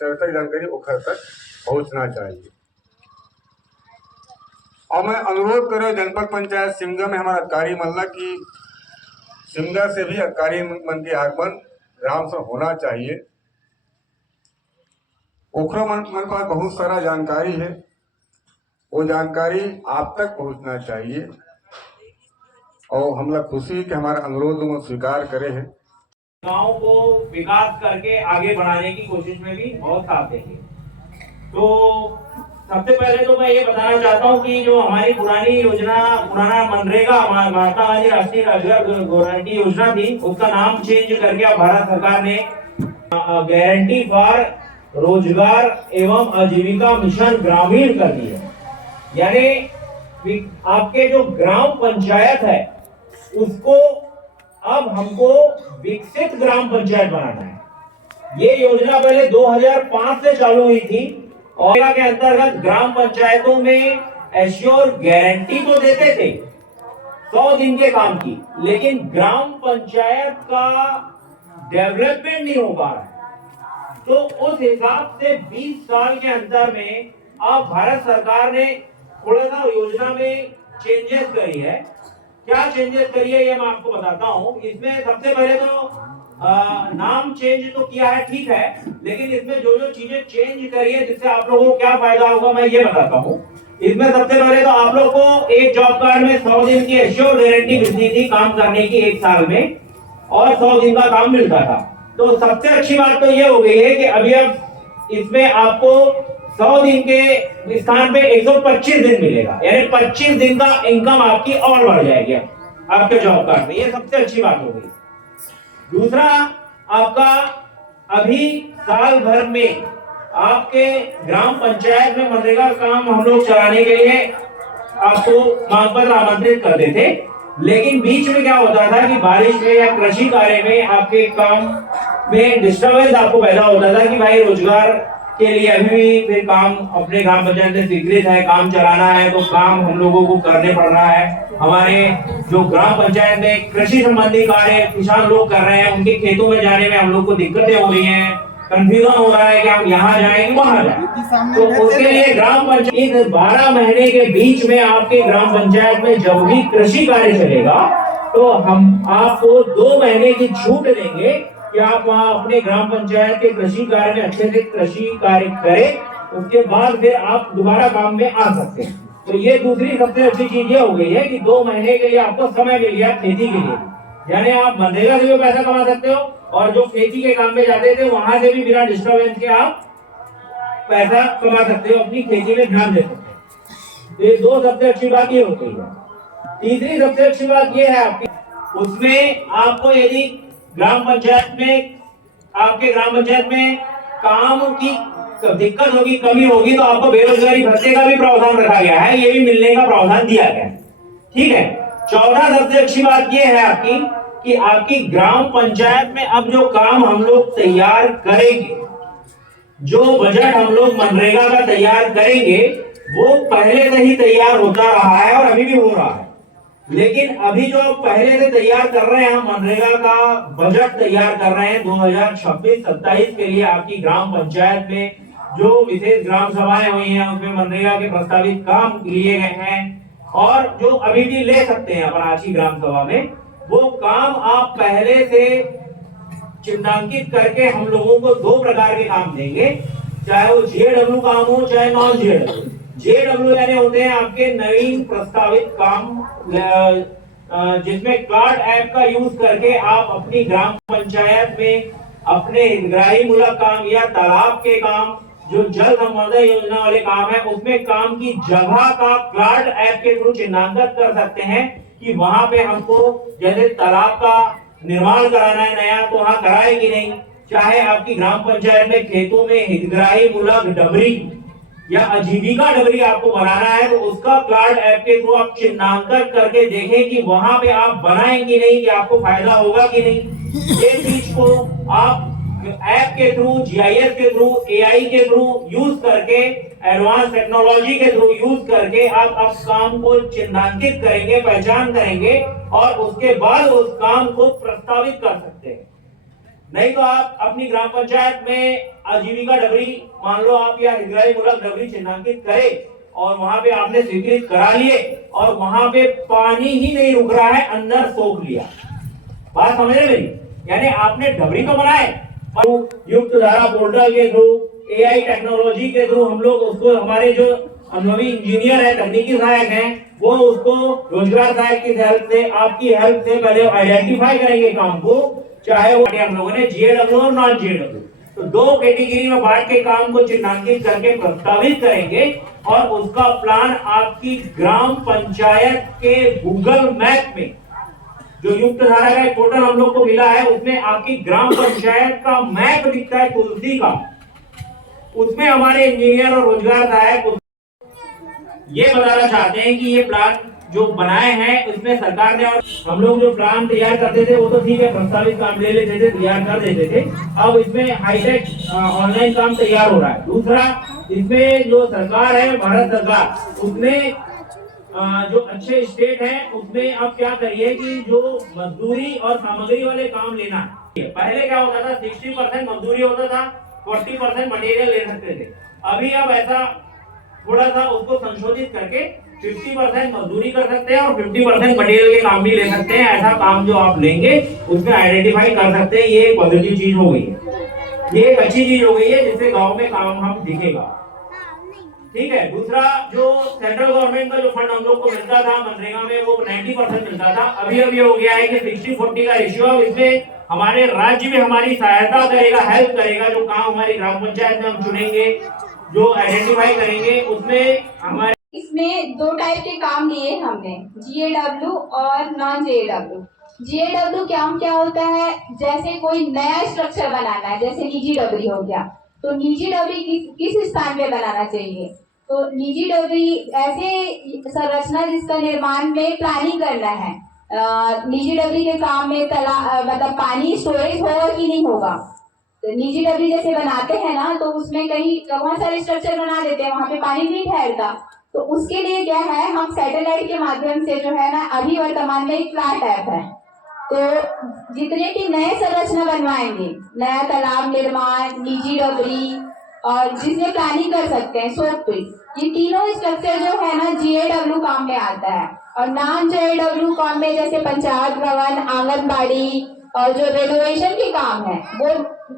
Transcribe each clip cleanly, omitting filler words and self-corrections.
तक जानकारी वो घर तक पहुंचना चाहिए। और मैं अनुरोध कर रहा हूँ जनपद पंचायत सिमगा में हमारा अधिकारी मल्ला की सिमगा से भी अधिकारी मन के आगमन ग्राम से होना चाहिए। ओखरा मन पास बहुत सारा जानकारी है, वो जानकारी आप तक पहुंचना चाहिए और हम लोग खुशी कि हमारा अनुरोध में स्वीकार करे हैं। गांव को विकास करके आगे बढ़ाने की कोशिश में भी बहुत साथ देंगे। तो सबसे पहले तो मैं ये बताना चाहता हूँ कि जो हमारी पुरानी योजना, पुराना मनरेगा, महात्मा गांधी राष्ट्रीय रोजगार गारंटी योजना थी, उसका नाम चेंज करके अब भारत सरकार ने गारंटी फॉर रोजगार एवं आजीविका मिशन ग्रामीण कर दी है। यानी आपके जो ग्राम पंचायत है उसको अब हमको विकसित ग्राम पंचायत बनाना है। ये योजना पहले 2005 से चालू हुई थी और के अंतर्गत ग्राम पंचायतों में एश्योर गारंटी तो देते थे 100 दिन के काम की, लेकिन ग्राम पंचायत का डेवलपमेंट नहीं हो पा रहा है। तो उस हिसाब से 20 साल के अंतर में अब भारत सरकार ने थोड़ा सा योजना में चेंजेस करी है। क्या चेंजेस करी है ये मैं आपको बताता हूँ। इसमें सबसे पहले तो नाम चेंज तो किया है, ठीक है, लेकिन इसमें जो जो चीजें चेंज करी है जिससे आप लोगों को क्या फायदा होगा मैं ये बताता हूँ। इसमें सबसे पहले तो आप लोग को एक जॉब कार्ड में 100 दिन की एश्योर गारंटी मिलती थी काम करने की 1 साल में, और 100 दिन का काम मिलता था। तो सबसे अच्छी बात तो ये हो गई है कि अभी अब इसमें आपको 100 दिन के स्थान पे 125 दिन मिलेगा, यानी 25 दिन का इनकम आपकी और बढ़ जाएगी आपके जॉब कार्ड में। ये सबसे अच्छी बात हो गई। दूसरा, आपका अभी साल भर में आपके ग्राम पंचायत में मनरेगा काम हम लोग चलाने के लिए आपको मांग पत्र आमंत्रित करते थे, लेकिन बीच में क्या होता था कि बारिश में या कृषि कार्य में आपके काम में डिस्टर्बेंस आपको पैदा होता था कि भाई रोजगार के लिए अभी भी फिर काम अपने ग्राम पंचायत में स्वीकृत है, काम चलाना है, तो काम हम लोगों को करने पड़ रहा है। हमारे जो ग्राम पंचायत में कृषि संबंधी कार्य किसान लोग कर रहे हैं, उनके खेतों में जाने में हम लोग को दिक्कतें हो रही हैं, कंफ्यूजन हो रहा है कि हम यहाँ जाएंगे वहां जाएं। तो उसके लिए ग्राम पंचायत 12 महीने के बीच में आपके ग्राम पंचायत में जब भी कृषि कार्य चलेगा तो हम आपको 2 महीने की छूट देंगे कि आप वहां अपने ग्राम पंचायत के कृषि कार्य में अच्छे से कृषि कार्य करें। उसके बाद फिर आप दोबारा काम में आ सकते हैं। तो ये दूसरी सबसे अच्छी चीज ये हो गई है कि 2 महीने के लिए आपको समय मिल गया खेती के लिए, यानी आप मनरेगा से भी पैसा कमा सकते हो और जो खेती के काम में जाते थे वहां से भी बिना डिस्टर्बेंस के आप पैसा कमा सकते हो, अपनी खेती में ध्यान दे सकते हो। ये 2 सबसे अच्छी बात ये होती है। तीसरी सबसे अच्छी बात ये है आपकी, उसमें आपको यदि ग्राम पंचायत में आपके ग्राम पंचायत में काम की दिक्कत होगी, कमी होगी, तो आपको बेरोजगारी भत्ते का भी प्रावधान रखा गया है, ये भी मिलने का प्रावधान दिया गया है, ठीक है। 14 सबसे अच्छी बात ये है आपकी कि आपकी ग्राम पंचायत में अब जो काम हम लोग तैयार करेंगे, जो बजट हम लोग मनरेगा का तैयार करेंगे, वो पहले से ही तैयार होता रहा है और अभी भी हो रहा है। लेकिन अभी जो पहले से तैयार कर रहे हैं, मनरेगा का बजट तैयार कर रहे हैं 2026-27 के लिए आपकी ग्राम पंचायत में जो विशेष ग्राम सभाएं हुई हैं उसमें मनरेगा के प्रस्तावित काम लिए गए हैं और जो अभी भी ले सकते हैं अपराची ग्राम सभा में, वो काम आप पहले से चिन्हांकित करके हम लोगों को 2 प्रकार के काम देंगे, चाहे वो जेडब्ल्यू काम हो चाहे नॉन जेडब्ल्यू। जेडब्ल्यू यानी होते हैं आपके नवीन प्रस्तावित काम, जिसमें कार्ड ऐप का यूज करके आप अपनी ग्राम पंचायत में अपने हितग्राही मूलक काम या तालाब के काम, जो जल संवर्धन योजना वाले काम है, उसमें काम की जगह का कार्ड ऐप के थ्रू चिन्हांकित कर सकते हैं कि वहां पे हमको जैसे तालाब का निर्माण कराना है नया, तो वहां कराए कि नहीं। चाहे आपकी ग्राम पंचायत में खेतों में हितग्राही मूलक डबरी या आजीविका डबरी आपको बनाना है, तो उसका कार्ड ऐप के थ्रू आप चिन्हांकित करके देखें कि वहां पे आप बनाएं कि नहीं, कि आपको फायदा होगा कि नहीं। ये चीज को आप ऐप के थ्रू, जीआईएस के थ्रू, एआई के थ्रू यूज करके, एडवांस टेक्नोलॉजी के थ्रू यूज करके आप काम को चिन्हांकित करेंगे, पहचान करेंगे और उसके बाद उस काम को प्रस्तावित कर सकते हैं। नहीं तो आप अपनी ग्राम पंचायत में आजीविका डबरी मान लो आप या हिजराई मूलक डबरी चिन्हांकित करें और वहां पे आपने स्वीकृत करा लिए और वहां पे पानी ही नहीं रुक रहा है, अंदर सोख लिया। बात समझ रहे मेरी? यानी आपने डबरी तो बनाए पर युक्त धारा पोर्टल के थ्रू, एआई टेक्नोलॉजी के थ्रू हम लोग उसको, हमारे जो अनुभवी इंजीनियर है, तकनीकी सहायक हैं, वो उसको रोजगार सहायक की हेल्प से, आपकी हेल्प से पहले आइडेंटिफाई करेंगे काम को, चाहे वो हम लोगों ने जीएडब्ल्यू और नॉन जीएडब्ल्यू, तो दो कैटेगरी में बांट के काम को चिन्हांकित करके प्रस्तावित करेंगे और उसका प्लान आपकी ग्राम पंचायत के गूगल मैप में, जो युक्त धारा का एक पोर्टल हम लोग को मिला है, उसमें आपकी ग्राम पंचायत का मैप दिखता है तुलसी का, उसमें हमारे इंजीनियर और रोजगार सहायक ये बताना चाहते हैं कि ये प्लान जो बनाए हैं उसमें सरकार ने, और हम लोग जो प्लान तैयार करते थे वो तो ठीक है, प्रस्तावित काम ले लेते थे, तैयार कर देते थे, अब इसमें हाईटेक ऑनलाइन काम तैयार हो रहा है। दूसरा, इसमें जो सरकार है भारत सरकार, उसमें जो अच्छे स्टेट हैं उसमें अब क्या करिए कि जो मजदूरी और सामग्री वाले काम लेना है, पहले क्या होता था 60% मजदूरी होता था, 40% मटेरियल ले सकते थे, अभी अब ऐसा थोड़ा सा उसको संशोधित करके 50% मजदूरी कर सकते हैं और 50% मटेरियल के काम भी ले सकते हैं। ऐसा काम जो आप लेंगे उसमें आइडेंटिफाई कर सकते हैं, ये एक पॉजिटिव चीज हो गई है, ये एक अच्छी चीज हो गई है जिससे गांव में काम हम दिखेगा। ठीक है। दूसरा, जो सेंट्रल गवर्नमेंट का जो फंड हम लोग को मिलता था मनरेगा में, वो 90% मिलता था, अभी अब ये हो गया है कि 60-40 का रेशियो। इसमें हमारे राज्य में हमारी सहायता करेगा, हेल्प करेगा, जो काम हमारी ग्राम पंचायत में हम चुनेंगे, जो आइडेंटिफाई करेंगे, उसमें हमारे इसमें दो टाइप के काम लिए हमने, जीएडब्ल्यू और नॉन जीएडब्ल्यू। जीएडब्ल्यू काम क्या होता है, जैसे कोई नया स्ट्रक्चर बनाना है, जैसे निजी डबरी हो गया, तो निजी डबरी किस स्थान पे बनाना चाहिए, तो निजी डबरी ऐसे संरचना जिसका निर्माण में प्लानिंग करना है। निजी डबरी के काम में मतलब पानी स्टोरेज होगा कि नहीं होगा, तो निजी डबरी जैसे बनाते हैं ना, तो उसमें कहीं बहुत सारे स्ट्रक्चर बना देते हैं, वहां पे पानी नहीं ठहरता, तो उसके लिए क्या है, हम सैटेलाइट के माध्यम से जो है ना, अभी वर्तमान में एक फ्लैट ऐप है, तो जितने भी नए संरचना बनवाएंगे, नया तालाब निर्माण, निजी डबरी और जिसमें प्लानिंग कर सकते हैं सोपपिट, ये तीनों स्ट्रक्चर जो है ना जीएडब्ल्यू काम में आता है। और नॉन जीएडब्ल्यू काम में जैसे पंचायत भवन, आंगनबाड़ी और जो रेनोवेशन के काम है वो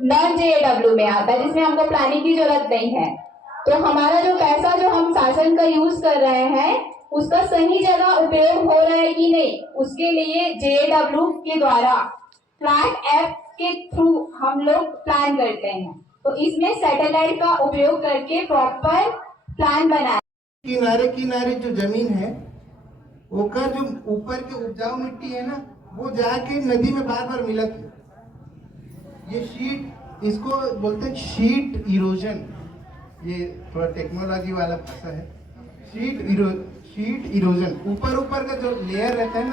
नॉन जेएडब्ल्यू में आता है, जिसमें हमको प्लानिंग की जरूरत नहीं है। तो हमारा जो पैसा जो हम शासन का यूज कर रहे हैं उसका सही जगह उपयोग हो रहा है कि नहीं, उसके लिए जेएडब्ल्यू के द्वारा फ्लैट ऐप के थ्रू हम लोग प्लान करते हैं, तो इसमें सैटेलाइट का उपयोग करके प्रॉपर प्लान बनाए। किनारे किनारे जो जमीन है वो का जो ऊपर के उपजाऊ मिट्टी है ना, वो जाके नदी में बार बार मिलत है। ये शीट, इसको बोलते हैं शीट इरोजन, ये थोड़ा टेक्नोलॉजी वाला भाषा है। शीट इरोजन, ऊपर का जो लेयर रहता है ना,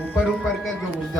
ऊपर का जो उपजाऊ